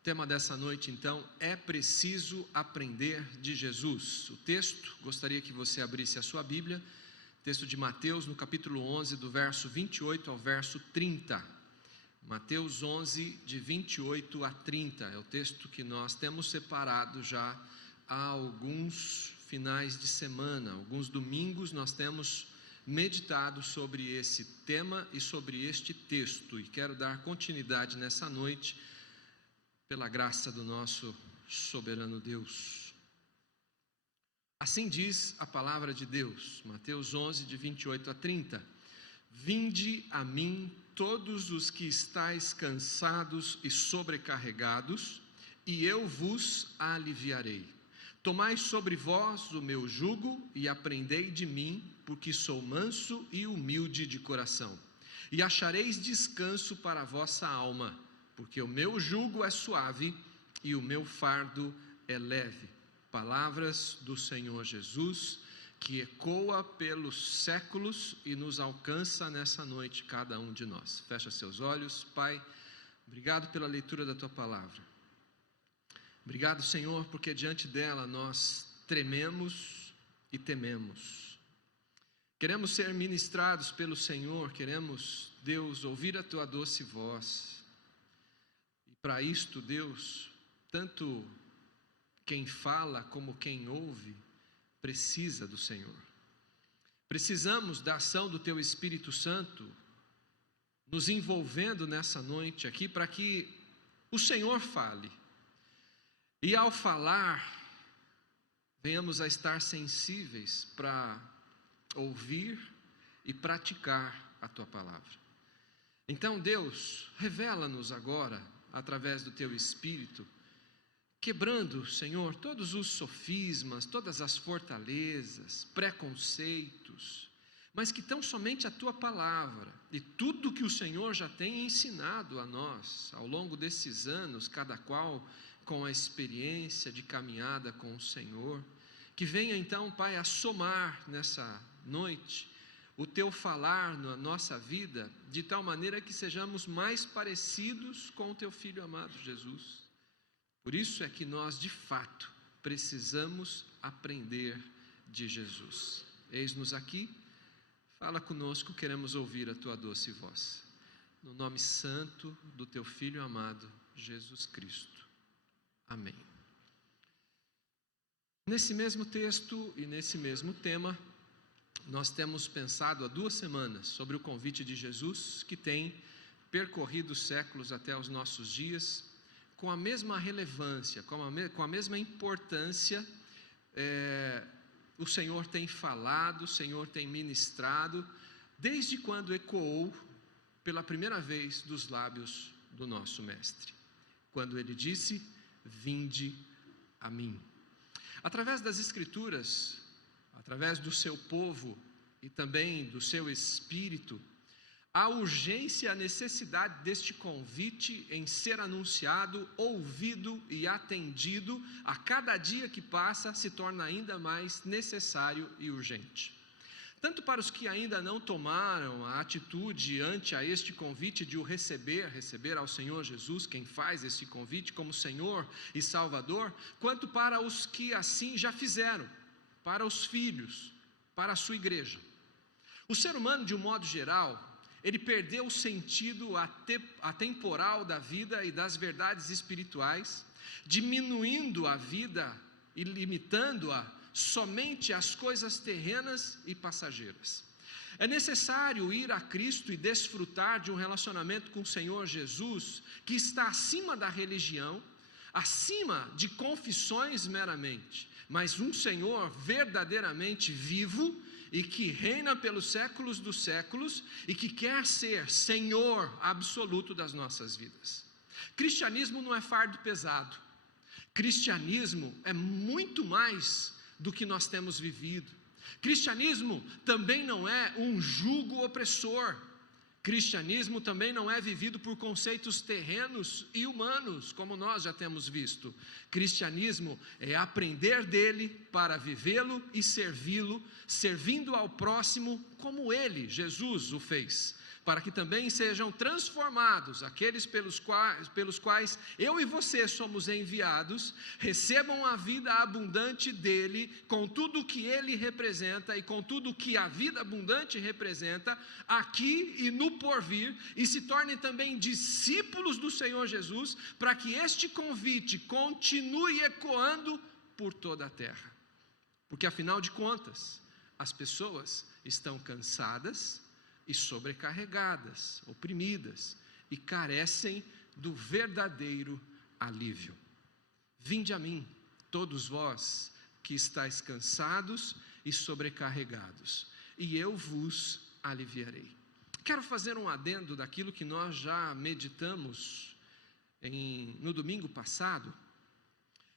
O tema dessa noite, então, é preciso aprender de Jesus. O texto, gostaria que você abrisse a sua Bíblia, texto de Mateus, no capítulo 11, do verso 28 ao verso 30. Mateus 11, de 28 a 30, é o texto que nós temos separado já há alguns finais de semana, alguns domingos nós temos meditado sobre esse tema e sobre este texto, e quero dar continuidade nessa noite, pela graça do nosso soberano Deus. Assim diz a palavra de Deus, Mateus 11, de 28 a 30. Vinde a mim todos os que estáis cansados e sobrecarregados, e eu vos aliviarei. Tomai sobre vós o meu jugo e aprendei de mim, porque sou manso e humilde de coração, e achareis descanso para a vossa alma, porque o meu jugo é suave e o meu fardo é leve. Palavras do Senhor Jesus, que ecoa pelos séculos e nos alcança nessa noite, cada um de nós. Fecha seus olhos. Pai, obrigado pela leitura da Tua Palavra. Obrigado, Senhor, porque diante dela nós trememos e tememos. Queremos ser ministrados pelo Senhor, queremos, Deus, ouvir a Tua doce voz. E para isto, Deus, tanto quem fala como quem ouve, precisa do Senhor. Precisamos da ação do Teu Espírito Santo, nos envolvendo nessa noite aqui, para que o Senhor fale. E ao falar, venhamos a estar sensíveis para ouvir e praticar a Tua Palavra. Então, Deus, revela-nos agora, através do Teu Espírito, quebrando, Senhor, todos os sofismas, todas as fortalezas, preconceitos, mas que tão somente a Tua Palavra e tudo que o Senhor já tem ensinado a nós ao longo desses anos, cada qual com a experiência de caminhada com o Senhor, que venha então, Pai, a somar nessa noite o Teu falar na nossa vida, de tal maneira que sejamos mais parecidos com o Teu Filho amado Jesus. Por isso é que nós, de fato, precisamos aprender de Jesus. Eis-nos aqui, fala conosco, queremos ouvir a Tua doce voz. No nome santo do Teu Filho amado, Jesus Cristo. Amém. Nesse mesmo texto e nesse mesmo tema, nós temos pensado há 2 semanas sobre o convite de Jesus, que tem percorrido séculos até os nossos dias, com a mesma relevância, com a mesma importância. O Senhor tem falado, o Senhor tem ministrado, desde quando ecoou pela primeira vez dos lábios do nosso Mestre, quando Ele disse: vinde a mim. Através das Escrituras, através do seu povo e também do seu Espírito, a urgência, a necessidade deste convite em ser anunciado, ouvido e atendido, a cada dia que passa se torna ainda mais necessário e urgente. Tanto para os que ainda não tomaram a atitude ante a este convite de o receber ao Senhor Jesus, quem faz esse convite como Senhor e Salvador, quanto para os que assim já fizeram, para os filhos, para a sua igreja. O ser humano, de um modo geral, ele perdeu o sentido atemporal da vida e das verdades espirituais, diminuindo a vida e limitando-a somente às coisas terrenas e passageiras. É necessário ir a Cristo e desfrutar de um relacionamento com o Senhor Jesus, que está acima da religião, acima de confissões meramente, mas um Senhor verdadeiramente vivo e que reina pelos séculos dos séculos e que quer ser Senhor absoluto das nossas vidas. Cristianismo não é fardo pesado. Cristianismo é muito mais do que nós temos vivido. Cristianismo também não é um jugo opressor. Cristianismo também não é vivido por conceitos terrenos e humanos, como nós já temos visto. Cristianismo é aprender dele para vivê-lo e servi-lo, servindo ao próximo como ele, Jesus, o fez, para que também sejam transformados aqueles pelos quais eu e você somos enviados, recebam a vida abundante dele, com tudo o que ele representa e com tudo o que a vida abundante representa, aqui e no porvir, e se tornem também discípulos do Senhor Jesus, para que este convite continue ecoando por toda a terra. Porque afinal de contas, as pessoas estão cansadas e sobrecarregadas, oprimidas, e carecem do verdadeiro alívio. Vinde a mim, todos vós que estáis cansados e sobrecarregados, e eu vos aliviarei. Quero fazer um adendo daquilo que nós já meditamos no domingo passado,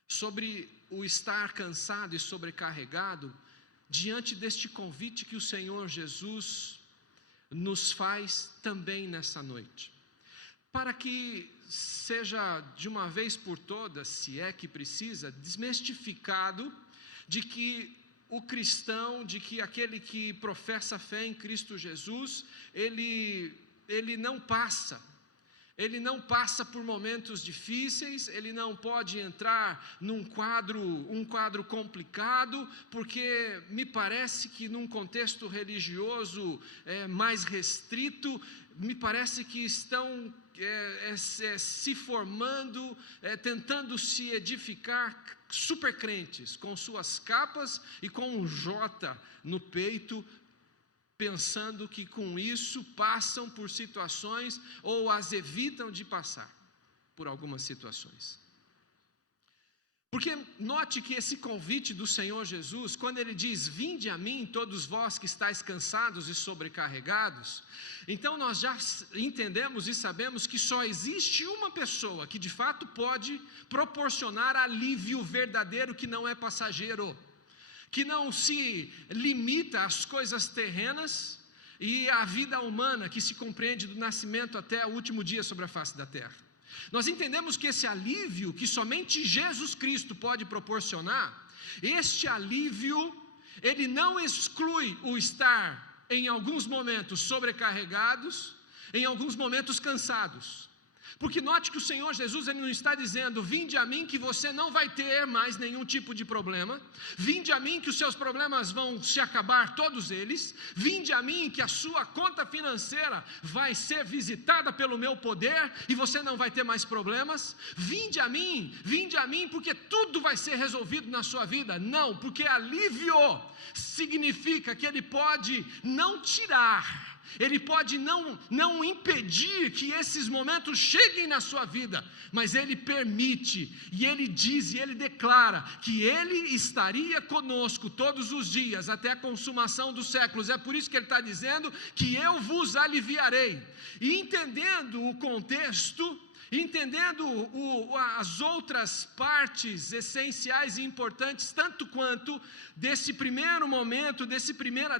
sobre o estar cansado e sobrecarregado, diante deste convite que o Senhor Jesus nos faz também nessa noite, para que seja de uma vez por todas, se é que precisa, desmistificado de que o cristão, de que aquele que professa fé em Cristo Jesus, ele não passa por momentos difíceis, ele não pode entrar um quadro complicado, porque me parece que num contexto religioso mais restrito, me parece que estão se formando, tentando se edificar supercrentes, com suas capas e com um J no peito, pensando que com isso passam por situações ou as evitam de passar por algumas situações. Porque note que esse convite do Senhor Jesus, quando ele diz, vinde a mim todos vós que estáis cansados e sobrecarregados, então nós já entendemos e sabemos que só existe uma pessoa que de fato pode proporcionar alívio verdadeiro, que não é passageiro, que não se limita às coisas terrenas e à vida humana que se compreende do nascimento até o último dia sobre a face da terra. Nós entendemos que esse alívio que somente Jesus Cristo pode proporcionar, este alívio, ele não exclui o estar em alguns momentos sobrecarregados, em alguns momentos cansados. Porque note que o Senhor Jesus, ele não está dizendo, vinde a mim que você não vai ter mais nenhum tipo de problema, vinde a mim que os seus problemas vão se acabar, todos eles, vinde a mim que a sua conta financeira vai ser visitada pelo meu poder e você não vai ter mais problemas, vinde a mim porque tudo vai ser resolvido na sua vida. Não, porque alívio significa que ele pode não tirar, ele pode não impedir que esses momentos cheguem na sua vida, mas ele permite, e ele diz, e ele declara, que ele estaria conosco todos os dias, até a consumação dos séculos. É por isso que ele está dizendo que eu vos aliviarei. E entendendo o contexto, entendendo as outras partes essenciais e importantes, tanto quanto desse primeiro momento, dessa primeira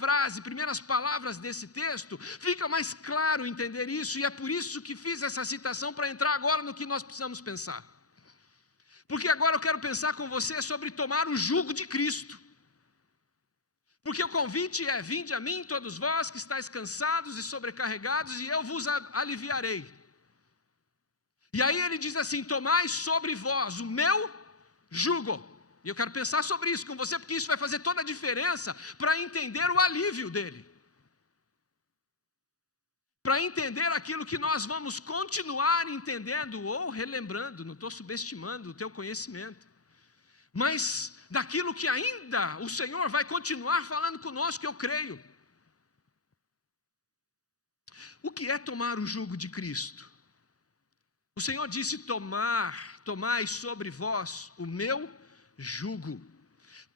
frase, primeiras palavras desse texto, fica mais claro entender isso, e é por isso que fiz essa citação, para entrar agora no que nós precisamos pensar. Porque agora eu quero pensar com você sobre tomar o jugo de Cristo. Porque o convite é, vinde a mim todos vós que estáis cansados e sobrecarregados, e eu vos aliviarei. E aí ele diz assim, tomai sobre vós o meu jugo. E eu quero pensar sobre isso com você, porque isso vai fazer toda a diferença para entender o alívio dele. Para entender aquilo que nós vamos continuar entendendo ou relembrando, não estou subestimando o teu conhecimento, mas daquilo que ainda o Senhor vai continuar falando conosco, eu creio. O que é tomar o jugo de Cristo? O Senhor disse, tomai sobre vós o meu jugo,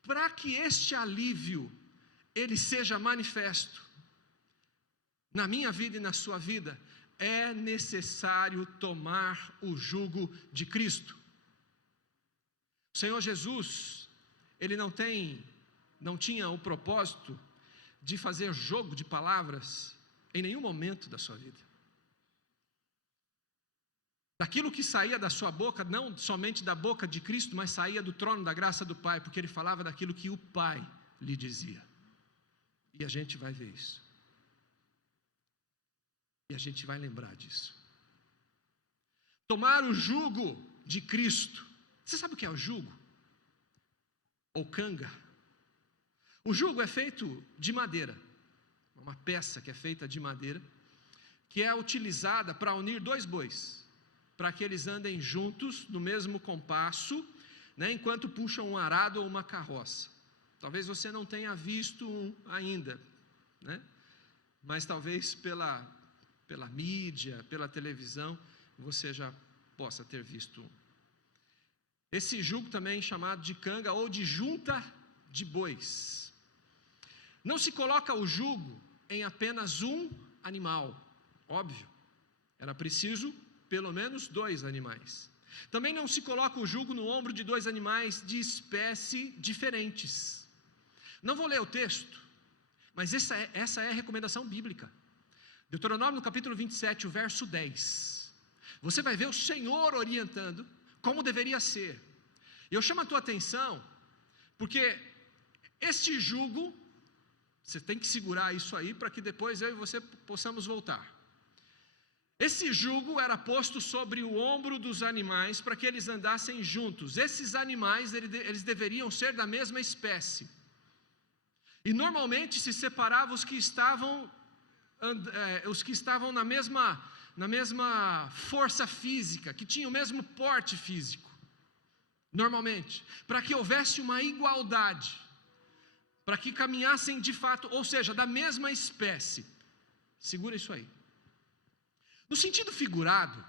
para que este alívio, ele seja manifesto na minha vida e na sua vida, é necessário tomar o jugo de Cristo. O Senhor Jesus, ele não tinha o propósito de fazer jogo de palavras em nenhum momento da sua vida. Daquilo que saía da sua boca, não somente da boca de Cristo, mas saía do trono da graça do Pai, porque ele falava daquilo que o Pai lhe dizia. E a gente vai ver isso. E a gente vai lembrar disso. Tomar o jugo de Cristo. Você sabe o que é o jugo? Ou canga? O jugo é feito de madeira. Uma peça que é feita de madeira, que é utilizada para unir dois bois, para que eles andem juntos no mesmo compasso, né, enquanto puxam um arado ou uma carroça. Talvez você não tenha visto um ainda, né? Mas talvez pela mídia, pela televisão, você já possa ter visto um. Esse jugo também é chamado de canga ou de junta de bois. Não se coloca o jugo em apenas um animal, óbvio, era preciso pelo menos 2 animais. Também não se coloca o jugo no ombro de 2 animais de espécie diferentes. Não vou ler o texto, mas essa é a recomendação bíblica. Deuteronômio no capítulo 27, o verso 10. Você vai ver o Senhor orientando como deveria ser. Eu chamo a tua atenção, porque este jugo, você tem que segurar isso aí, para que depois eu e você possamos voltar. Esse jugo era posto sobre o ombro dos animais, para que eles andassem juntos. Esses animais, eles deveriam ser da mesma espécie. E normalmente se separava os que estavam na mesma força física, que tinham o mesmo porte físico. Normalmente, para que houvesse uma igualdade, para que caminhassem de fato, ou seja, da mesma espécie. Segura isso aí. No sentido figurado,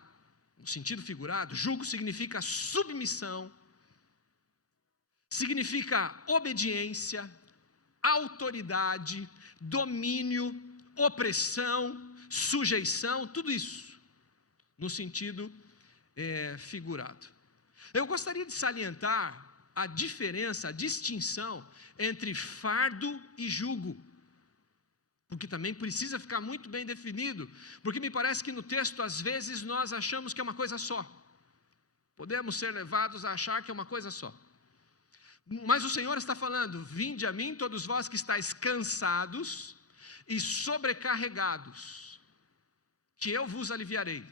jugo significa submissão, significa obediência, autoridade, domínio, opressão, sujeição, tudo isso, no sentido figurado. Eu gostaria de salientar a diferença, a distinção entre fardo e jugo, porque também precisa ficar muito bem definido, porque me parece que no texto às vezes nós achamos que é uma coisa só, podemos ser levados a achar que é uma coisa só, mas o Senhor está falando: vinde a mim todos vós que estáis cansados e sobrecarregados, que eu vos aliviarei.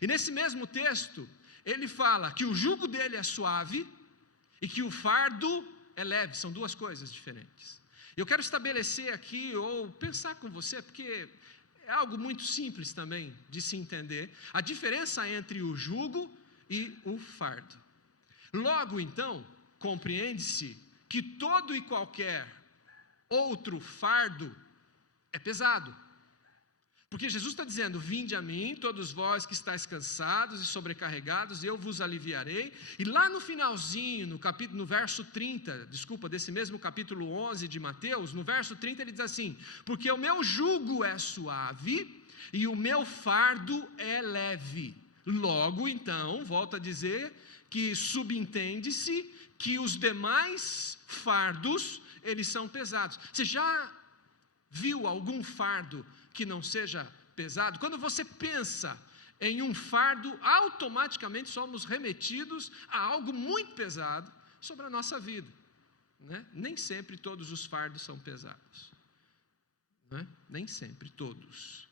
E nesse mesmo texto ele fala que o jugo dele é suave e que o fardo é leve. São duas coisas diferentes. Eu quero estabelecer aqui, ou pensar com você, porque é algo muito simples também de se entender, a diferença entre o jugo e o fardo. Logo então, compreende-se que todo e qualquer outro fardo é pesado. Porque Jesus está dizendo: vinde a mim, todos vós que estáis cansados e sobrecarregados, eu vos aliviarei. E lá no finalzinho, no verso 30, desse mesmo capítulo 11 de Mateus, no verso 30 ele diz assim: porque o meu jugo é suave e o meu fardo é leve. Logo então, volta a dizer que subentende-se que os demais fardos, eles são pesados. Você já viu algum fardo que não seja pesado? Quando você pensa em um fardo, automaticamente somos remetidos a algo muito pesado sobre a nossa vida, né? Nem sempre todos os fardos são pesados, né? Nem sempre todos,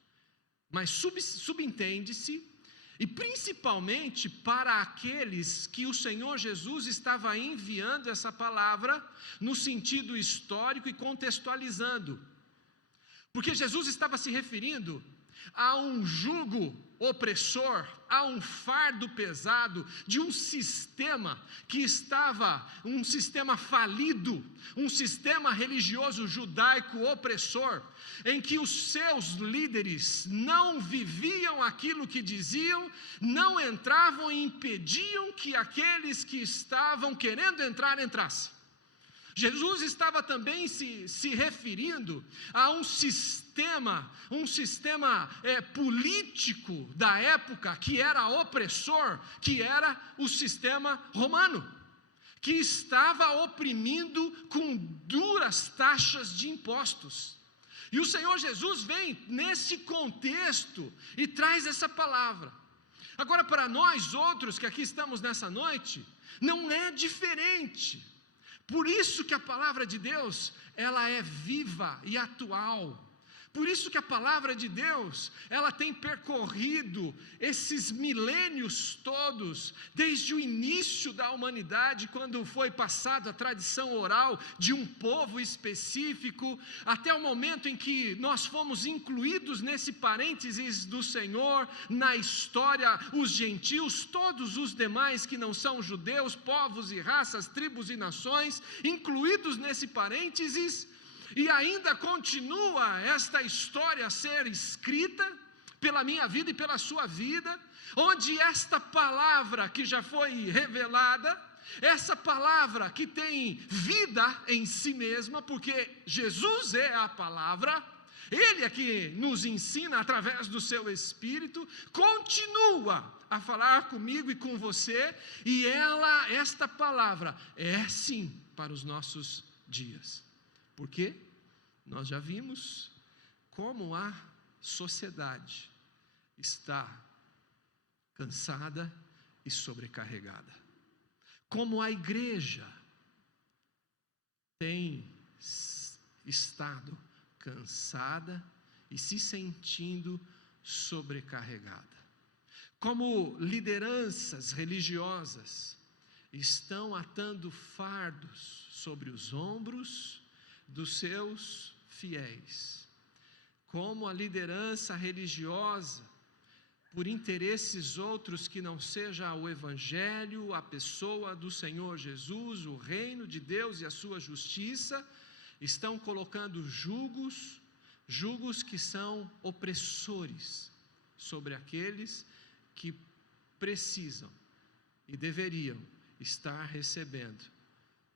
mas subentende-se, e principalmente para aqueles que o Senhor Jesus estava enviando essa palavra no sentido histórico e contextualizando. Porque Jesus estava se referindo a um jugo opressor, a um fardo pesado de um sistema que estava, um sistema falido, um sistema religioso judaico opressor, em que os seus líderes não viviam aquilo que diziam, não entravam e impediam que aqueles que estavam querendo entrar, entrassem. Jesus estava também se referindo a um sistema político da época que era opressor, que era o sistema romano, que estava oprimindo com duras taxas de impostos. E o Senhor Jesus vem nesse contexto e traz essa palavra. Agora, para nós outros que aqui estamos nessa noite, não é diferente. Por isso que a palavra de Deus, ela é viva e atual, Por isso que a palavra de Deus, ela tem percorrido esses milênios todos, desde o início da humanidade, quando foi passada a tradição oral de um povo específico, até o momento em que nós fomos incluídos nesse parênteses do Senhor, na história, os gentios, todos os demais que não são judeus, povos e raças, tribos e nações, incluídos nesse parênteses. E ainda continua esta história a ser escrita pela minha vida e pela sua vida, onde esta palavra que já foi revelada, essa palavra que tem vida em si mesma, porque Jesus é a palavra, Ele é que nos ensina através do seu Espírito, continua a falar comigo e com você, e esta palavra é sim para os nossos dias. Porque nós já vimos como a sociedade está cansada e sobrecarregada. Como a igreja tem estado cansada e se sentindo sobrecarregada. Como lideranças religiosas estão atando fardos sobre os ombros dos seus fiéis, como a liderança religiosa, por interesses outros que não seja o Evangelho, a pessoa do Senhor Jesus, o reino de Deus e a sua justiça, estão colocando julgos que são opressores sobre aqueles que precisam e deveriam estar recebendo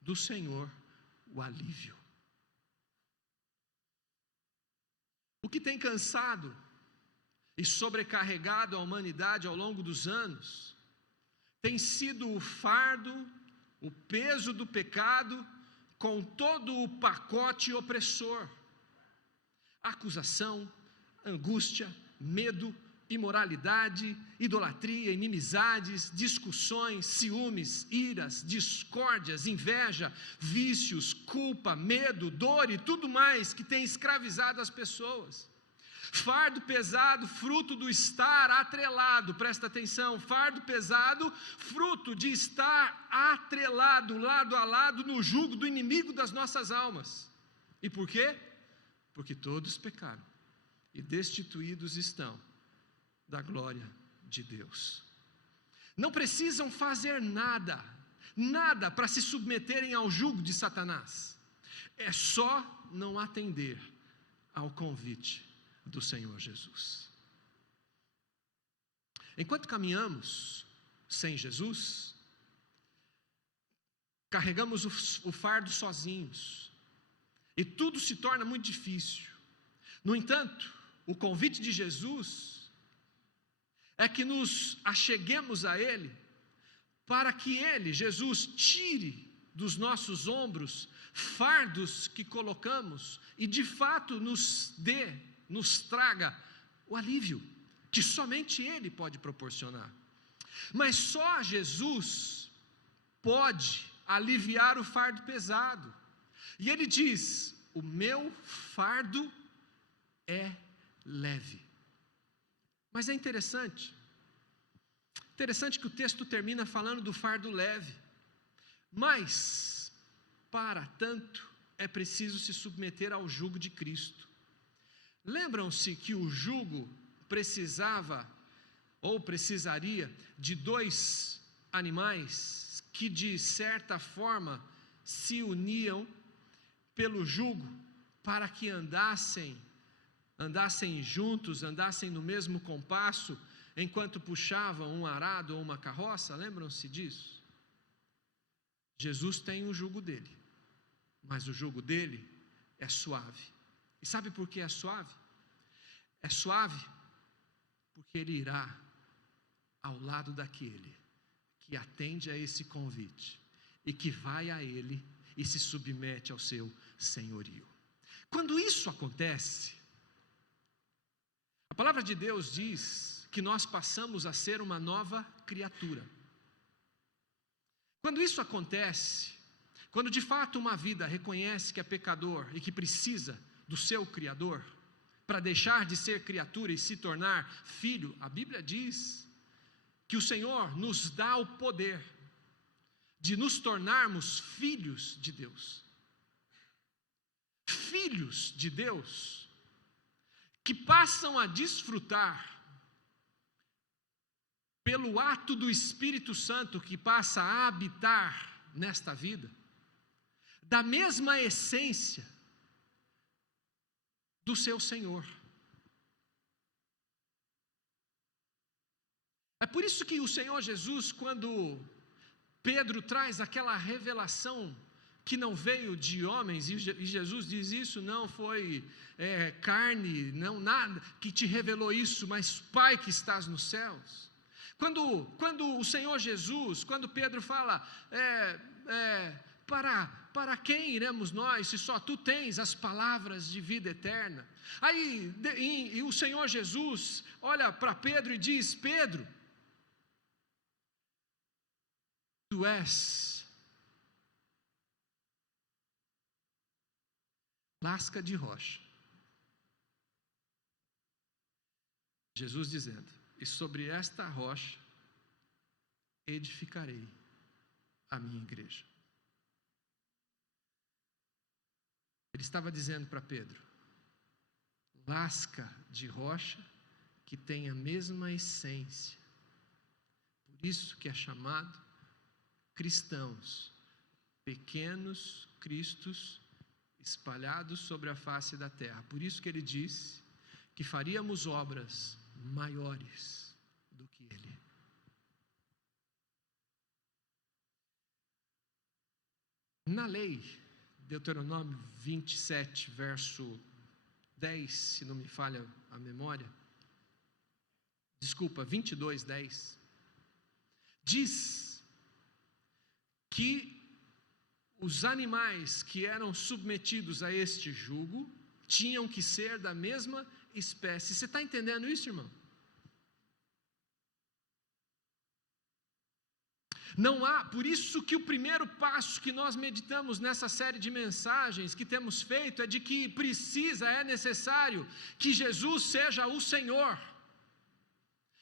do Senhor o alívio. O que tem cansado e sobrecarregado a humanidade ao longo dos anos tem sido o fardo, o peso do pecado, com todo o pacote opressor: acusação, angústia, medo, imoralidade, idolatria, inimizades, discussões, ciúmes, iras, discórdias, inveja, vícios, culpa, medo, dor e tudo mais que tem escravizado as pessoas. Fardo pesado, fruto do estar atrelado, presta atenção, fardo pesado, fruto de estar atrelado, lado a lado, no jugo do inimigo das nossas almas. E por quê? Porque todos pecaram e destituídos estão da glória de Deus. Não precisam fazer nada para se submeterem ao jugo de Satanás. É só não atender ao convite do Senhor Jesus. Enquanto caminhamos sem Jesus, carregamos o fardo sozinhos, e tudo se torna muito difícil. No entanto, o convite de Jesus é que nos acheguemos a Ele, para que Ele, Jesus, tire dos nossos ombros fardos que colocamos e de fato nos traga o alívio que somente Ele pode proporcionar. Mas só Jesus pode aliviar o fardo pesado. E Ele diz: o meu fardo é leve. Mas é interessante que o texto termina falando do fardo leve. Mas, para tanto, é preciso se submeter ao jugo de Cristo. Lembram-se que o jugo precisava, ou precisaria, de 2 animais que de certa forma se uniam pelo jugo para que andassem juntos, andassem no mesmo compasso, enquanto puxavam um arado ou uma carroça. Lembram-se disso? Jesus tem o jugo dele, mas o jugo dele é suave. E sabe por que é suave? É suave porque ele irá ao lado daquele que atende a esse convite e que vai a ele e se submete ao seu senhorio. Quando isso acontece, a palavra de Deus diz que nós passamos a ser uma nova criatura. Quando isso acontece, quando de fato uma vida reconhece que é pecador e que precisa do seu Criador, para deixar de ser criatura e se tornar filho, a Bíblia diz que o Senhor nos dá o poder de nos tornarmos filhos de Deus. Filhos de Deus, que passam a desfrutar, pelo ato do Espírito Santo que passa a habitar nesta vida, da mesma essência do seu Senhor. É por isso que o Senhor Jesus, quando Pedro traz aquela revelação que não veio de homens, e Jesus diz isso, não foi carne, não nada que te revelou isso, mas Pai que estás nos céus. Quando o Senhor Jesus, quando Pedro fala, para quem iremos nós, se só tu tens as palavras de vida eterna? Aí e o Senhor Jesus olha para Pedro e diz: Pedro, tu és lasca de rocha. Jesus dizendo: e sobre esta rocha edificarei a minha igreja. Ele estava dizendo para Pedro: lasca de rocha que tem a mesma essência. Por isso que é chamado cristãos, pequenos cristos espalhados sobre a face da terra. Por isso que ele disse que faríamos obras maiores do que ele. Na lei, Deuteronômio 27, verso 10, se não me falha a memória, 22, 10, diz que os animais que eram submetidos a este jugo tinham que ser da mesma espécie. Você está entendendo isso, irmão? Não há, por isso que o primeiro passo que nós meditamos nessa série de mensagens que temos feito é de que é necessário que Jesus seja o Senhor.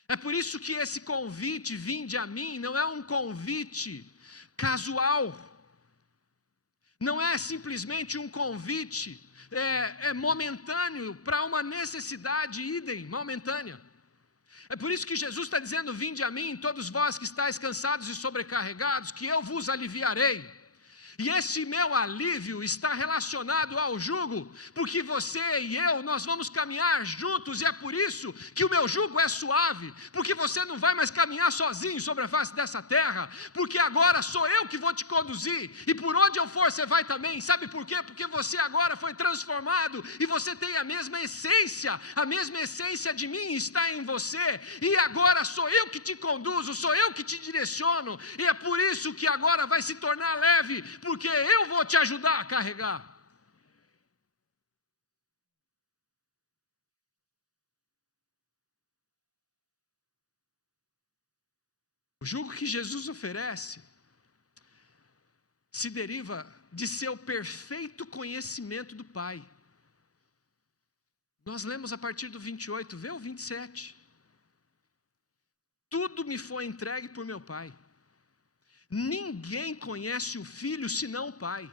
É por isso que esse convite, vinde a mim, não é um convite casual, não é simplesmente um convite momentâneo para uma necessidade momentânea. É por isso que Jesus está dizendo: vinde a mim, todos vós que estáis cansados e sobrecarregados, que eu vos aliviarei. E esse meu alívio está relacionado ao jugo, porque você e eu, nós vamos caminhar juntos, e é por isso que o meu jugo é suave, porque você não vai mais caminhar sozinho sobre a face dessa terra, porque agora sou eu que vou te conduzir, e por onde eu for você vai também. Sabe por quê? Porque você agora foi transformado, e você tem a mesma essência de mim está em você, e agora sou eu que te conduzo, sou eu que te direciono, e é por isso que agora vai se tornar leve, porque eu vou te ajudar a carregar. O jugo que Jesus oferece se deriva de seu perfeito conhecimento do Pai. Nós lemos a partir do 28, vê o 27. Tudo me foi entregue por meu Pai. Ninguém conhece o Filho senão o Pai,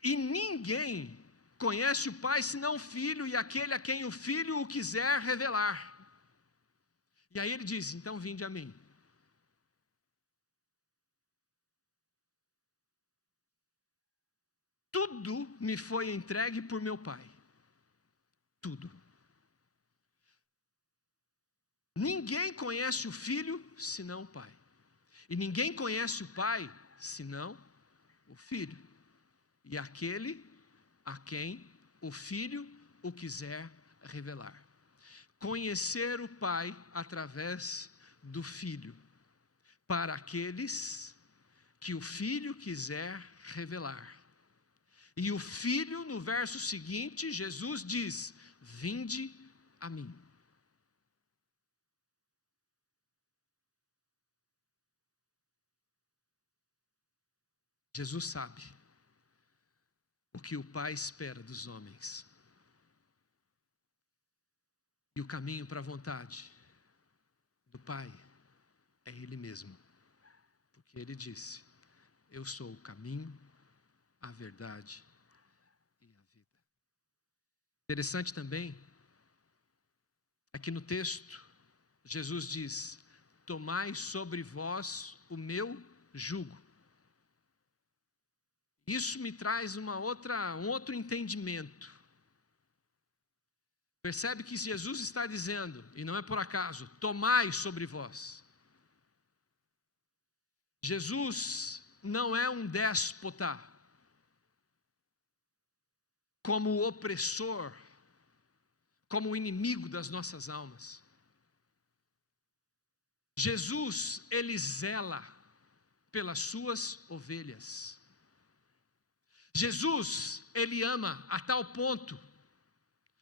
e ninguém conhece o Pai senão o Filho e aquele a quem o Filho o quiser revelar. E aí ele diz: então vinde a mim. Tudo me foi entregue por meu Pai, tudo. Ninguém conhece o Filho senão o Pai. E ninguém conhece o Pai, senão o Filho, e aquele a quem o Filho o quiser revelar. Conhecer o Pai através do Filho, para aqueles que o Filho quiser revelar. E o Filho, no verso seguinte, Jesus diz: vinde a mim. Jesus sabe o que o Pai espera dos homens. E o caminho para a vontade do Pai é Ele mesmo. Porque Ele disse: eu sou o caminho, a verdade e a vida. Interessante também é que no texto, Jesus diz: tomai sobre vós o meu jugo. Isso me traz um outro entendimento. Percebe que Jesus está dizendo, e não é por acaso, tomai sobre vós. Jesus não é um déspota, como o opressor, como o inimigo das nossas almas. Jesus, Ele zela pelas suas ovelhas. Jesus, Ele ama a tal ponto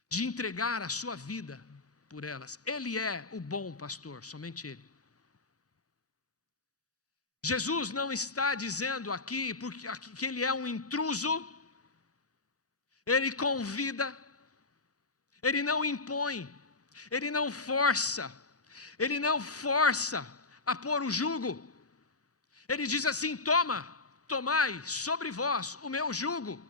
de entregar a sua vida por elas. Ele é o bom pastor, somente Ele. Jesus não está dizendo aqui que Ele é um intruso. Ele convida, Ele não impõe, Ele não força a pôr o jugo. Ele diz assim: tomai sobre vós o meu jugo.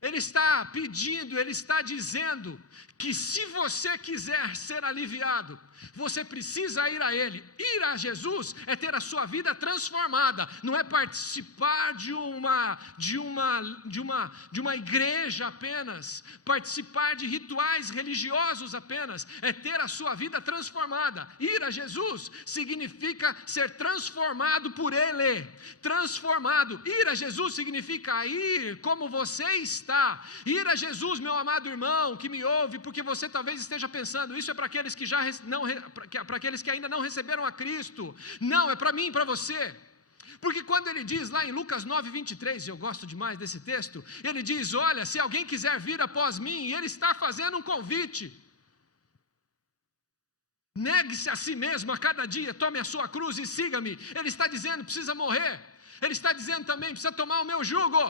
Ele está pedindo, Ele está dizendo que se você quiser ser aliviado, você precisa ir a Ele. Ir a Jesus é ter a sua vida transformada, não é participar de uma igreja apenas, participar de rituais religiosos apenas, é ter a sua vida transformada. Ir a Jesus significa ser transformado por Ele, transformado. Ir a Jesus significa ir como você está. Ir a Jesus, meu amado irmão que me ouve, porque você talvez esteja pensando, isso é para aqueles que para aqueles que ainda não receberam a Cristo. Não, é para mim e para você. Porque quando ele diz lá em Lucas 9:23, eu gosto demais desse texto, ele diz: olha, se alguém quiser vir após mim, ele está fazendo um convite. Negue-se a si mesmo a cada dia, tome a sua cruz e siga-me. Ele está dizendo, precisa morrer. Ele está dizendo também, precisa tomar o meu jugo.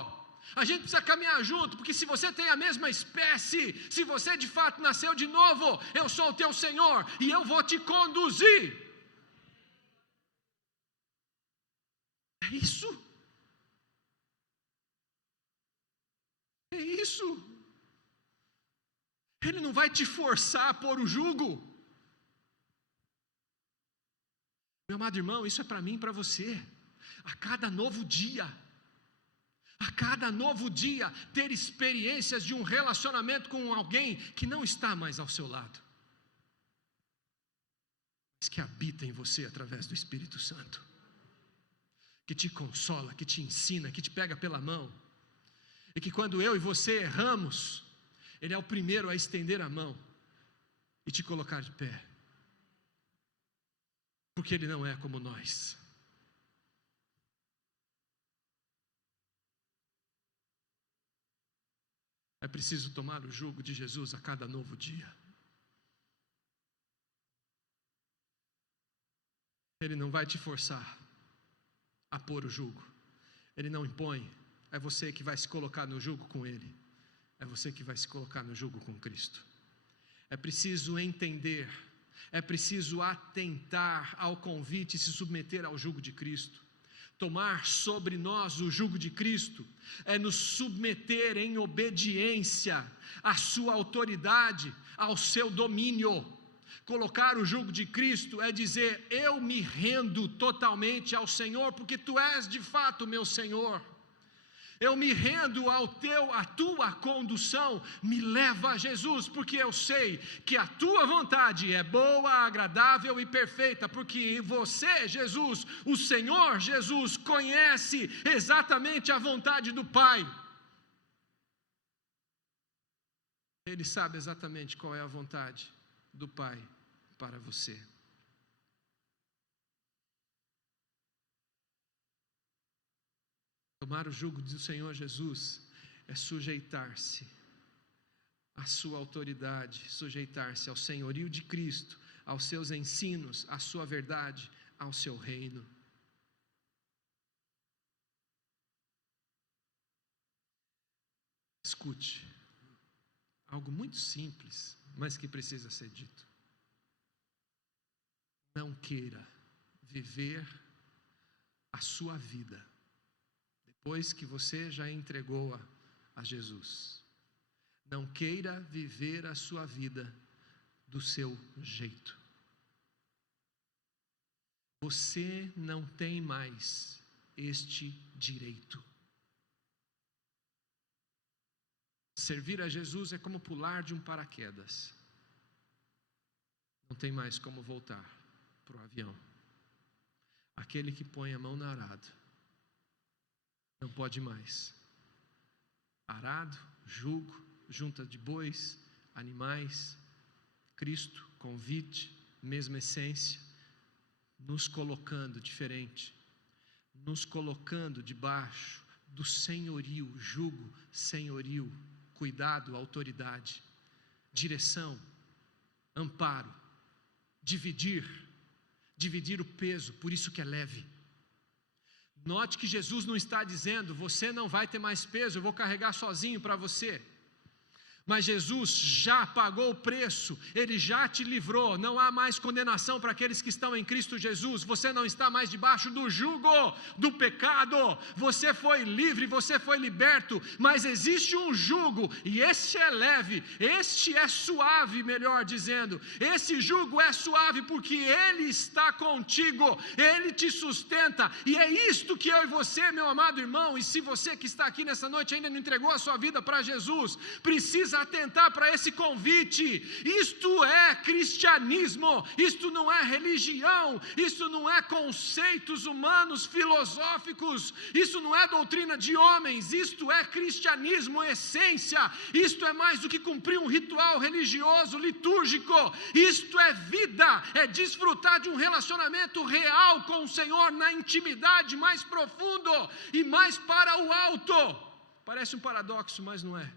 A gente precisa caminhar junto, porque se você tem a mesma espécie, se você de fato nasceu de novo, eu sou o teu Senhor e eu vou te conduzir. É isso. É isso. Ele não vai te forçar a pôr o jugo. Meu amado irmão, isso é para mim e para você. A cada novo dia, ter experiências de um relacionamento com alguém que não está mais ao seu lado, mas que habita em você através do Espírito Santo, que te consola, que te ensina, que te pega pela mão, e que quando eu e você erramos, Ele é o primeiro a estender a mão e te colocar de pé, porque Ele não é como nós. É preciso tomar o jugo de Jesus a cada novo dia. Ele não vai te forçar a pôr o jugo. Ele não impõe. É você que vai se colocar no jugo com Ele. É você que vai se colocar no jugo com Cristo. É preciso entender. É preciso atentar ao convite e se submeter ao jugo de Cristo. Tomar sobre nós o jugo de Cristo é nos submeter em obediência à sua autoridade, ao seu domínio. Colocar o jugo de Cristo é dizer: eu me rendo totalmente ao Senhor, porque Tu és de fato meu Senhor. Eu me rendo à Tua condução, me leva a Jesus, porque eu sei que a Tua vontade é boa, agradável e perfeita, porque você, Jesus, o Senhor Jesus, conhece exatamente a vontade do Pai. Ele sabe exatamente qual é a vontade do Pai para você. Tomar o jugo do Senhor Jesus é sujeitar-se à sua autoridade, sujeitar-se ao senhorio de Cristo, aos seus ensinos, à sua verdade, ao seu reino. Escute, algo muito simples, mas que precisa ser dito. Não queira viver a sua vida depois que você já entregou a Jesus. Não queira viver a sua vida do seu jeito. Você não tem mais este direito. Servir a Jesus é como pular de um paraquedas. Não tem mais como voltar para o avião. Aquele que põe a mão no arado não pode mais. Arado, jugo, junta de bois, animais, Cristo, convite, mesma essência, nos colocando diferente, nos colocando debaixo do senhorio, jugo, senhorio, cuidado, autoridade, direção, amparo, dividir o peso, por isso que é leve. Note que Jesus não está dizendo, você não vai ter mais peso, eu vou carregar sozinho para você. Mas Jesus já pagou o preço, Ele já te livrou, não há mais condenação para aqueles que estão em Cristo Jesus, você não está mais debaixo do jugo do pecado, você foi livre, você foi liberto, mas existe um jugo, e este é leve, este é suave, melhor dizendo, esse jugo é suave porque Ele está contigo, Ele te sustenta, e é isto que eu e você, meu amado irmão, e se você que está aqui nessa noite ainda não entregou a sua vida para Jesus, precisa atentar para esse convite. Isto é cristianismo, isto não é religião, isto não é conceitos humanos filosóficos, isso não é doutrina de homens, isto é cristianismo essência, isto é mais do que cumprir um ritual religioso, litúrgico, isto é vida, é desfrutar de um relacionamento real com o Senhor na intimidade mais profundo e mais para o alto. Parece um paradoxo, mas não é.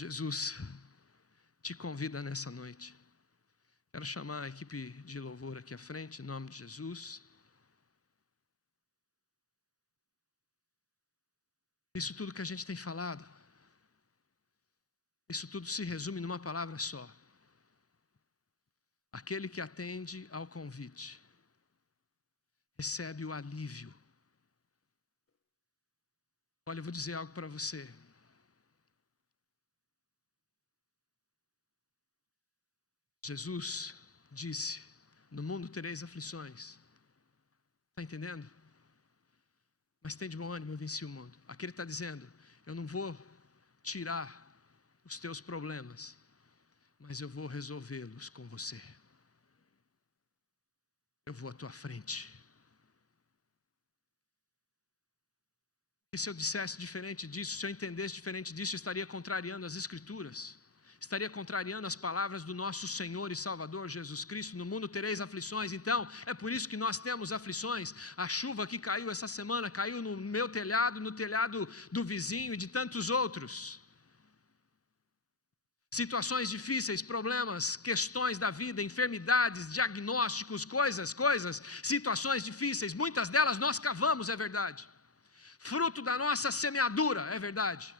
Jesus te convida nessa noite. Quero chamar a equipe de louvor aqui à frente, em nome de Jesus. Isso tudo que a gente tem falado, isso tudo se resume numa palavra só. Aquele que atende ao convite, recebe o alívio. Olha, eu vou dizer algo para você. Jesus disse, no mundo tereis aflições. Está entendendo? Mas tem de bom ânimo, eu venci o mundo. Aqui ele está dizendo, eu não vou tirar os teus problemas, mas eu vou resolvê-los com você. Eu vou à tua frente. E se eu dissesse diferente disso, se eu entendesse diferente disso, eu estaria contrariando as Escrituras. Estaria contrariando as palavras do nosso Senhor e Salvador Jesus Cristo. No mundo tereis aflições. Então, é por isso que nós temos aflições. A chuva que caiu essa semana, caiu no meu telhado, no telhado do vizinho e de tantos outros. Situações difíceis, problemas, questões da vida, enfermidades, diagnósticos, coisas, situações difíceis. Muitas delas nós cavamos, é verdade. Fruto da nossa semeadura, é verdade.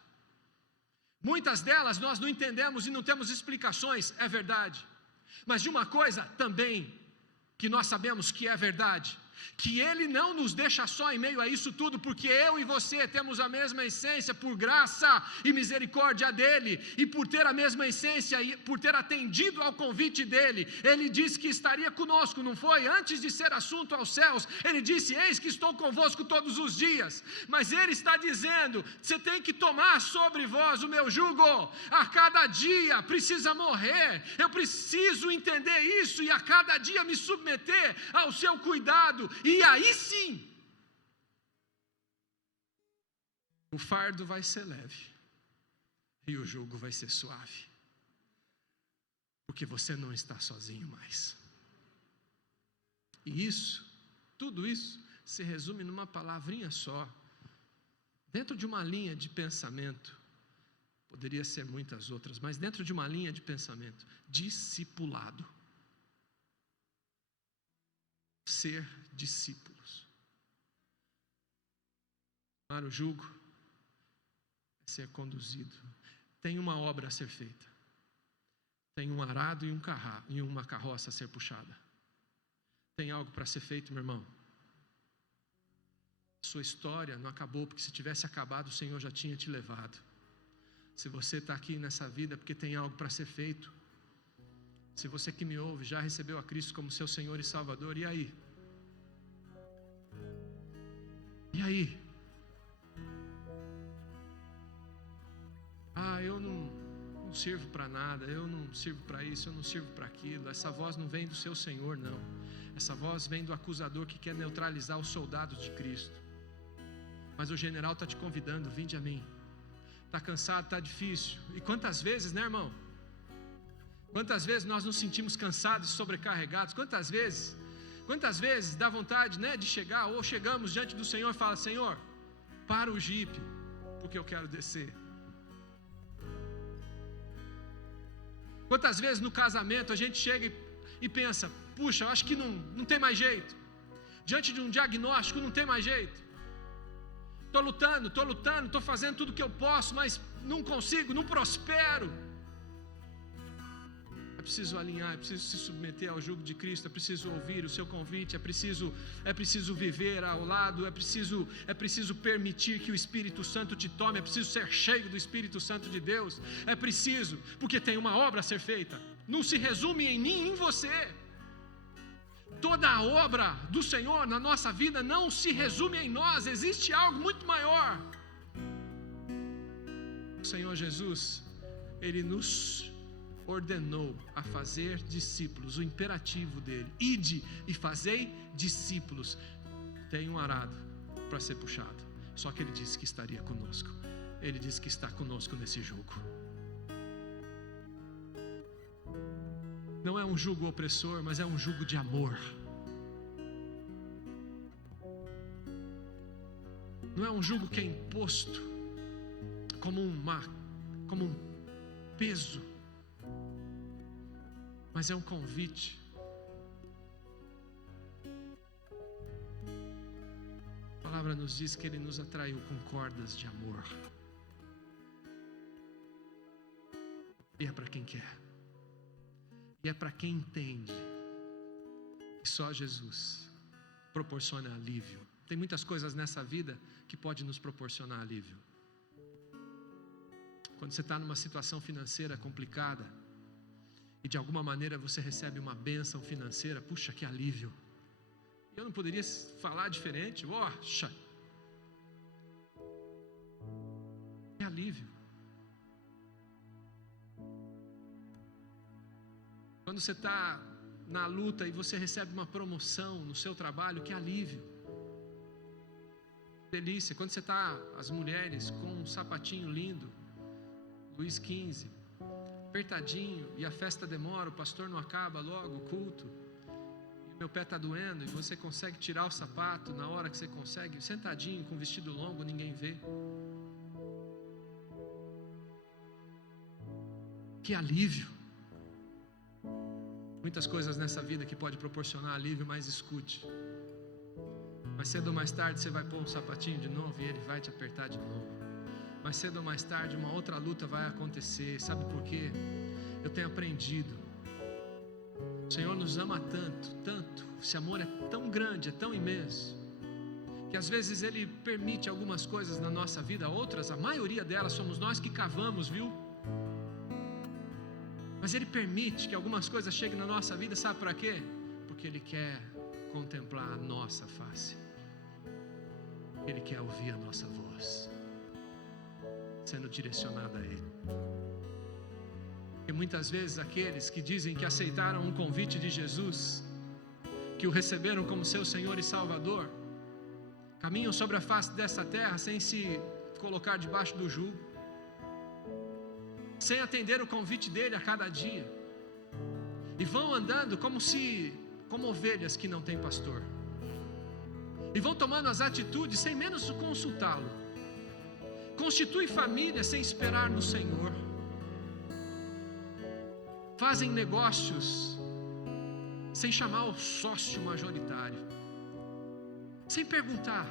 Muitas delas nós não entendemos e não temos explicações, é verdade. Mas de uma coisa também que nós sabemos que é verdade, que Ele não nos deixa só em meio a isso tudo, porque eu e você temos a mesma essência por graça e misericórdia dEle, e por ter a mesma essência e por ter atendido ao convite dEle, Ele disse que estaria conosco, não foi? Antes de ser assunto aos céus, Ele disse, eis que estou convosco todos os dias, mas Ele está dizendo, você tem que tomar sobre vós o meu jugo, a cada dia precisa morrer, eu preciso entender isso, e a cada dia me submeter ao seu cuidado, e aí sim, o fardo vai ser leve e o jugo vai ser suave, porque você não está sozinho mais. E isso, tudo isso, se resume numa palavrinha só, dentro de uma linha de pensamento, poderia ser muitas outras, mas dentro de uma linha de pensamento, discipulado. Ser discípulos. Tomar o jugo é ser conduzido. tem uma obra a ser feita. Tem um arado e uma carroça a ser puxada. Tem algo para ser feito, meu irmão. Sua história não acabou, porque se tivesse acabado, o Senhor já tinha te levado. Se você está aqui nessa vida, é porque tem algo para ser feito. Se você que me ouve já recebeu a Cristo como seu Senhor e Salvador, e aí? E aí? Eu não sirvo para nada, eu não sirvo para isso, eu não sirvo para aquilo. Essa voz não vem do seu Senhor, não. Essa voz vem do acusador que quer neutralizar os soldados de Cristo. Mas o general está te convidando, vinde a mim. Está cansado, está difícil. E quantas vezes, né, irmão? Quantas vezes nós nos sentimos cansados e sobrecarregados? Quantas vezes dá vontade, né, de chegar, ou chegamos diante do Senhor e fala: Senhor, para o jipe, porque eu quero descer. Quantas vezes no casamento a gente chega e pensa: puxa, eu acho que não tem mais jeito. Diante de um diagnóstico não tem mais jeito. Estou lutando, estou fazendo tudo o que eu posso, mas não consigo, não prospero. É preciso alinhar, é preciso se submeter ao jugo de Cristo, é preciso ouvir o seu convite, é preciso viver ao lado, é preciso permitir que o Espírito Santo te tome, é preciso ser cheio do Espírito Santo de Deus, é preciso, porque tem uma obra a ser feita. Não se resume em mim, em você. Toda a obra do Senhor na nossa vida não se resume em nós, existe algo muito maior. O Senhor Jesus, Ele nos ordenou a fazer discípulos, o imperativo dele: ide e fazei discípulos. Tem um arado para ser puxado, só que Ele disse que estaria conosco. Ele disse que está conosco nesse jugo. Não é um jugo opressor, mas é um jugo de amor. Não é um jugo que é imposto como um peso, mas é um convite. A palavra nos diz que Ele nos atraiu com cordas de amor. E é para quem quer. E é para quem entende que só Jesus proporciona alívio. Tem muitas coisas nessa vida que podem nos proporcionar alívio. Quando você está numa situação financeira complicada e de alguma maneira você recebe uma bênção financeira, puxa, que alívio. Eu não poderia falar diferente. Poxa, que alívio. Quando você está na luta e você recebe uma promoção no seu trabalho, que alívio. Delícia. Quando você está, as mulheres, com um sapatinho lindo, Luís 15, apertadinho, e a festa demora, o pastor não acaba logo, o culto, e o meu pé está doendo, e você consegue tirar o sapato na hora que você consegue, sentadinho, com vestido longo, ninguém vê. Que alívio. Muitas coisas nessa vida que pode proporcionar alívio, mas escute. Mais cedo ou mais tarde você vai pôr um sapatinho de novo e ele vai te apertar de novo. Mais cedo ou mais tarde uma outra luta vai acontecer. Sabe por quê? Eu tenho aprendido. O Senhor nos ama tanto, tanto. Esse amor é tão grande, é tão imenso, que às vezes Ele permite algumas coisas na nossa vida, outras, a maioria delas somos nós que cavamos, viu? Mas Ele permite que algumas coisas cheguem na nossa vida, sabe para quê? Porque Ele quer contemplar a nossa face. Ele quer ouvir a nossa voz, sendo direcionada a Ele. E muitas vezes aqueles que dizem que aceitaram um convite de Jesus, que o receberam como seu Senhor e Salvador, caminham sobre a face dessa terra sem se colocar debaixo do jugo, sem atender o convite dele a cada dia, e vão andando como ovelhas que não têm pastor, e vão tomando as atitudes sem menos consultá-lo, constituem família sem esperar no Senhor, fazem negócios sem chamar o sócio majoritário, sem perguntar,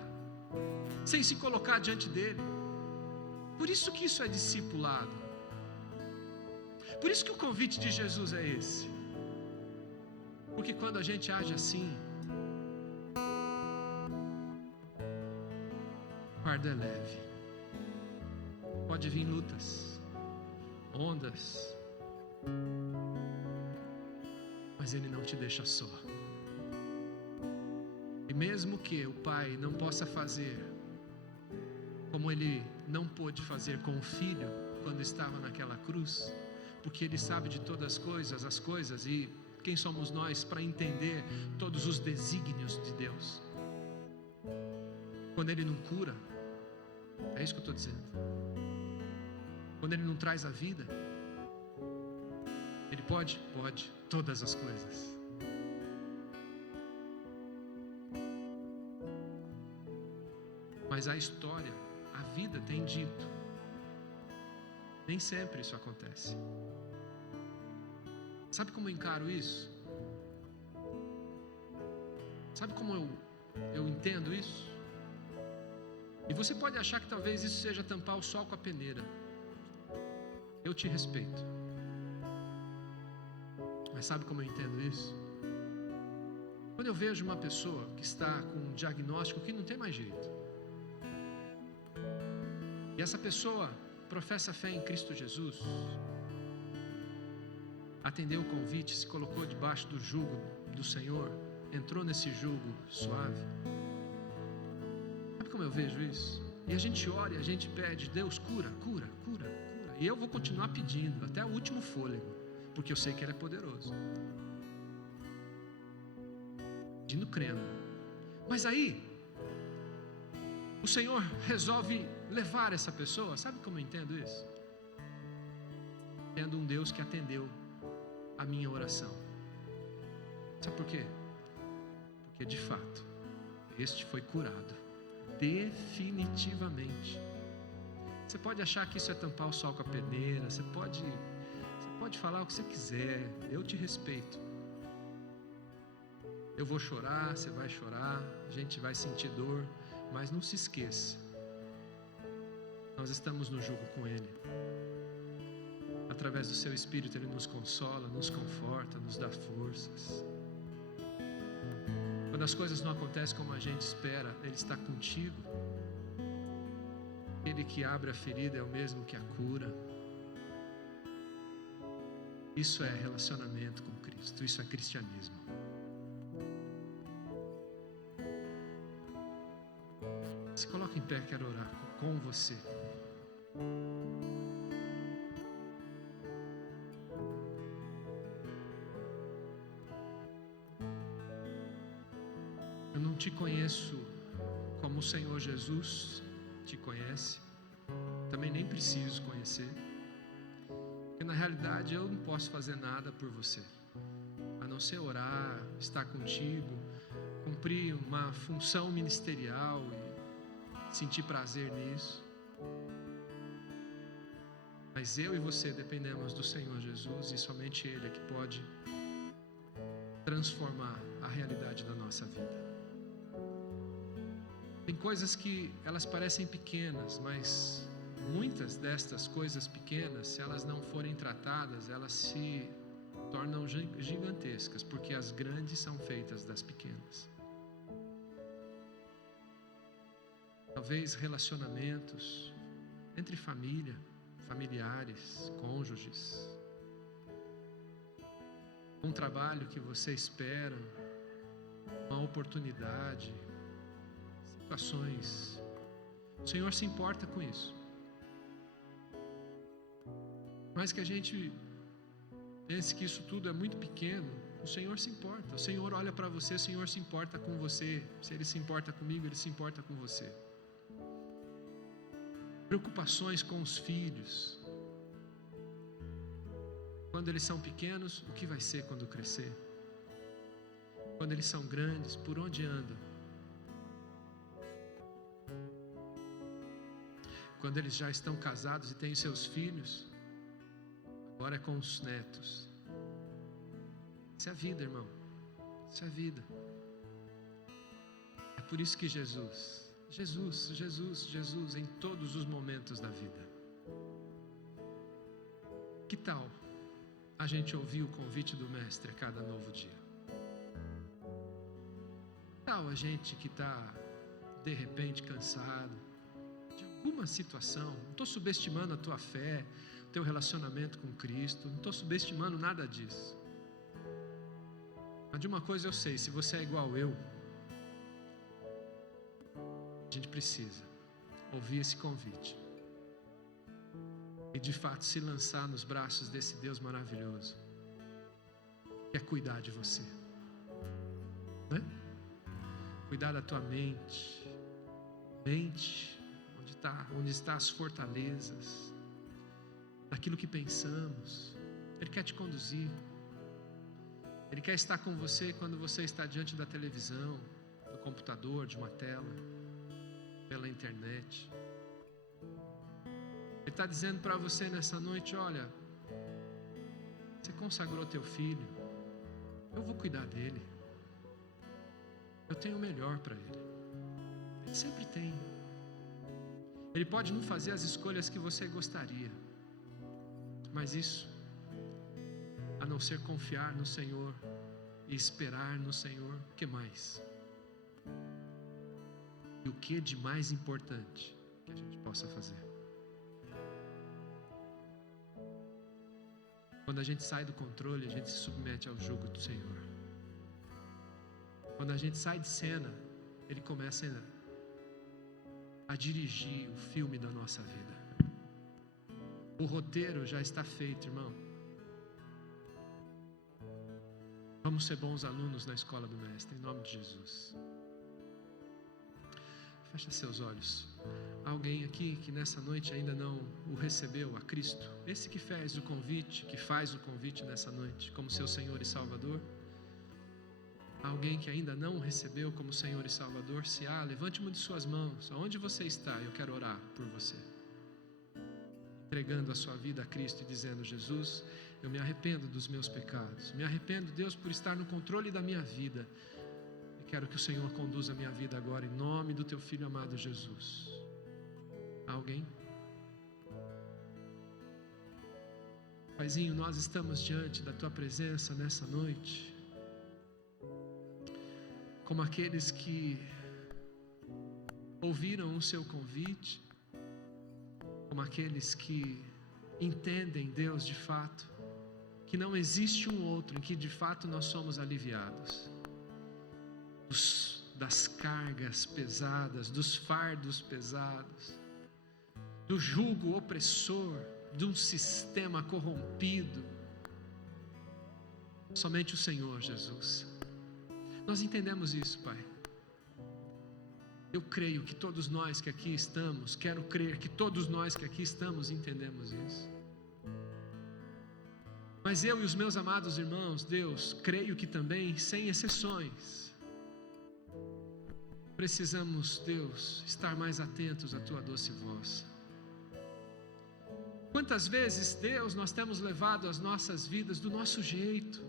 sem se colocar diante dele. Por isso que isso é discipulado. Por isso que o convite de Jesus é esse. Porque quando a gente age assim, o fardo é leve. Pode vir lutas, ondas, mas Ele não te deixa só. E mesmo que o Pai não possa fazer como Ele não pôde fazer com o Filho quando estava naquela cruz, porque Ele sabe de todas as coisas, e quem somos nós para entender todos os desígnios de Deus? Quando Ele não cura, é isso que eu estou dizendo. Quando Ele não traz a vida, Ele pode todas as coisas. Mas a história, a vida tem dito, nem sempre isso acontece. Sabe como eu encaro isso? Sabe como eu entendo isso? E você pode achar que talvez isso seja tampar o sol com a peneira. Eu te respeito. Mas sabe como eu entendo isso? Quando eu vejo uma pessoa que está com um diagnóstico que não tem mais jeito, e essa pessoa professa fé em Cristo Jesus, atendeu o convite, se colocou debaixo do jugo do Senhor, entrou nesse jugo suave. Sabe como eu vejo isso? E a gente ora e a gente pede: Deus, cura, cura, cura, cura. E eu vou continuar pedindo até o último fôlego, porque eu sei que Ele é poderoso. Pedindo, crendo. Mas aí o Senhor resolve levar essa pessoa. Sabe como eu entendo isso? Entendo um Deus que atendeu a minha oração. Sabe por quê? Porque de fato este foi curado definitivamente. Você pode achar que isso é tampar o sol com a peneira, você pode falar o que você quiser, eu te respeito. Eu vou chorar, você vai chorar, a gente vai sentir dor, mas não se esqueça, nós estamos no jugo com Ele. Através do Seu Espírito Ele nos consola, nos conforta, nos dá forças. Quando as coisas não acontecem como a gente espera, Ele está contigo. Ele que abre a ferida é o mesmo que a cura. Isso é relacionamento com Cristo, isso é cristianismo. Se coloca em pé, quero orar com você. Eu não te conheço como o Senhor Jesus te conhece, também nem preciso conhecer, porque na realidade eu não posso fazer nada por você, a não ser orar, estar contigo, cumprir uma função ministerial e sentir prazer nisso. Mas eu e você dependemos do Senhor Jesus, e somente Ele é que pode transformar a realidade da nossa vida. Tem coisas que elas parecem pequenas, mas muitas destas coisas pequenas, se elas não forem tratadas, elas se tornam gigantescas, porque as grandes são feitas das pequenas. Talvez relacionamentos entre família, familiares, cônjuges, um trabalho que você espera, uma oportunidade, situações. O Senhor se importa com isso. Mas que a gente pense que isso tudo é muito pequeno, o Senhor se importa. O Senhor olha para você, o Senhor se importa com você. Se Ele se importa comigo, Ele se importa com você. Preocupações com os filhos. Quando eles são pequenos, o que vai ser quando crescer? Quando eles são grandes, por onde andam? Quando eles já estão casados e têm seus filhos, agora é com os netos. Isso é a vida, irmão. Isso é a vida. É por isso que Jesus, em todos os momentos da vida. Que tal a gente ouvir o convite do Mestre a cada novo dia? Tal a gente que está, de repente, cansado de alguma situação, não estou subestimando a tua fé, o teu relacionamento com Cristo, não estou subestimando nada disso. Mas de uma coisa eu sei, se você é igual eu, a gente precisa ouvir esse convite e de fato se lançar nos braços desse Deus maravilhoso que quer cuidar de você, né? Cuidar da tua mente, onde está as fortalezas, daquilo que pensamos. Ele quer te conduzir. Ele quer estar com você quando você está diante da televisão, do computador, de uma tela, pela internet. Ele está dizendo para você nessa noite: olha, você consagrou teu filho, eu vou cuidar dele, eu tenho o melhor para ele. Ele sempre tem. Ele pode não fazer as escolhas que você gostaria, mas isso, a não ser confiar no Senhor e esperar no Senhor, o que mais? E o que de mais importante que a gente possa fazer? Quando a gente sai do controle, a gente se submete ao jugo do Senhor. Quando a gente sai de cena, Ele começa a dirigir o filme da nossa vida. O roteiro já está feito, irmão. Vamos ser bons alunos na escola do Mestre, em nome de Jesus. Fecha seus olhos. Há alguém aqui que nessa noite ainda não o recebeu a Cristo? Esse que faz o convite nessa noite como seu Senhor e Salvador? Há alguém que ainda não o recebeu como Senhor e Salvador? Se há, levante uma de suas mãos. Aonde você está? Eu quero orar por você. Entregando a sua vida a Cristo e dizendo: Jesus, eu me arrependo dos meus pecados. Me arrependo, Deus, por estar no controle da minha vida. E quero que o Senhor conduza a minha vida agora, em nome do teu Filho amado Jesus. Há alguém? Paizinho, nós estamos diante da tua presença nessa noite, como aqueles que ouviram o seu convite, como aqueles que entendem, Deus, de fato, que não existe um outro em que de fato nós somos aliviados das cargas pesadas, dos fardos pesados, do jugo opressor de um sistema corrompido. Somente o Senhor, Jesus. Nós entendemos isso, Pai. Eu creio que todos nós que aqui estamos, quero crer que todos nós que aqui estamos entendemos isso. Mas eu e os meus amados irmãos, Deus, creio que também, sem exceções, precisamos, Deus, estar mais atentos à tua doce voz. Quantas vezes, Deus, nós temos levado as nossas vidas do nosso jeito?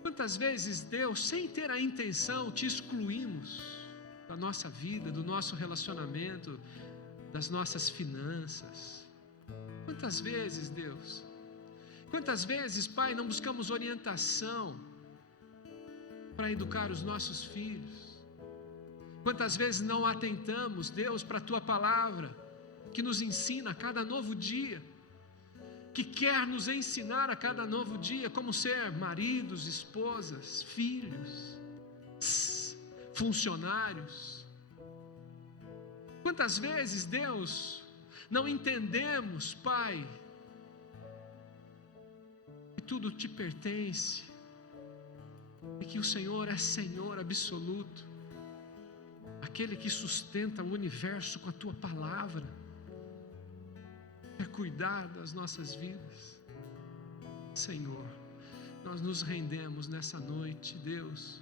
Quantas vezes, Deus, sem ter a intenção, te excluímos da nossa vida, do nosso relacionamento, das nossas finanças? Quantas vezes, Deus? Quantas vezes, Pai, não buscamos orientação para educar os nossos filhos? Quantas vezes não atentamos, Deus, para a tua palavra, que nos ensina a cada novo dia, que quer nos ensinar a cada novo dia como ser maridos, esposas, filhos, funcionários? Quantas vezes, Deus, não entendemos, Pai, que tudo te pertence e que o Senhor é Senhor absoluto, aquele que sustenta o universo com a tua palavra, quer cuidar das nossas vidas. Senhor, nós nos rendemos nessa noite, Deus,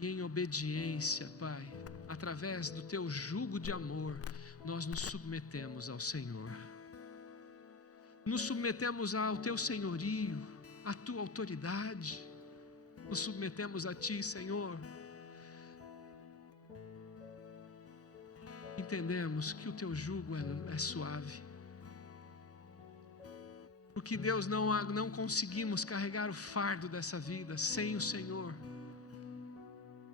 e em obediência, Pai, através do teu jugo de amor, nós nos submetemos ao Senhor, nos submetemos ao teu senhorio, à tua autoridade, nos submetemos a ti, Senhor. Entendemos que o teu jugo é suave, Porque, Deus, não conseguimos carregar o fardo dessa vida sem o Senhor.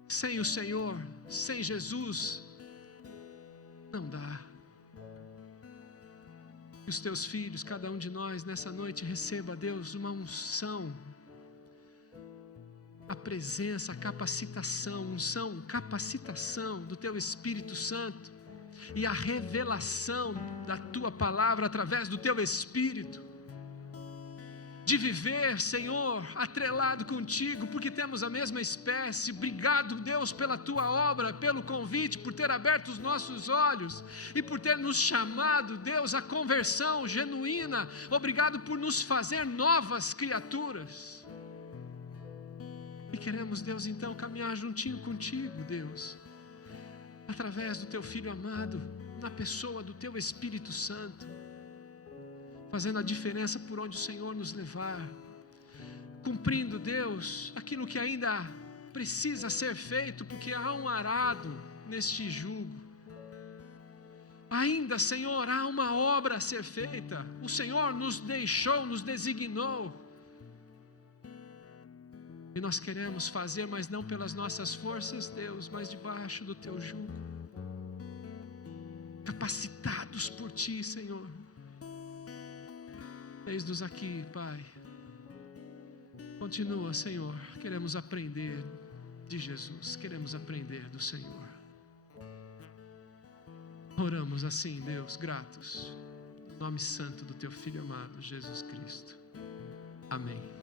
Sem o Senhor, sem Jesus, não dá. Que os teus filhos, cada um de nós, nessa noite, receba, Deus, uma unção, a presença, a capacitação, capacitação do teu Espírito Santo e a revelação da tua palavra através do teu Espírito, de viver, Senhor, atrelado contigo, porque temos a mesma espécie. Obrigado, Deus, pela tua obra, pelo convite, por ter aberto os nossos olhos e por ter nos chamado, Deus, à conversão genuína. Obrigado por nos fazer novas criaturas. E queremos, Deus, então caminhar juntinho contigo, Deus, através do teu Filho amado, na pessoa do teu Espírito Santo, fazendo a diferença por onde o Senhor nos levar, cumprindo, Deus, aquilo que ainda precisa ser feito, porque há um arado neste jugo. Ainda, Senhor, há uma obra a ser feita. O Senhor nos deixou, nos designou, e nós queremos fazer, mas não pelas nossas forças, Deus, mas debaixo do teu jugo, capacitados por ti, Senhor. Eis-nos aqui, Pai. Continua, Senhor. Queremos aprender de Jesus, queremos aprender do Senhor. Oramos assim, Deus, gratos, no nome santo do teu Filho amado, Jesus Cristo. Amém.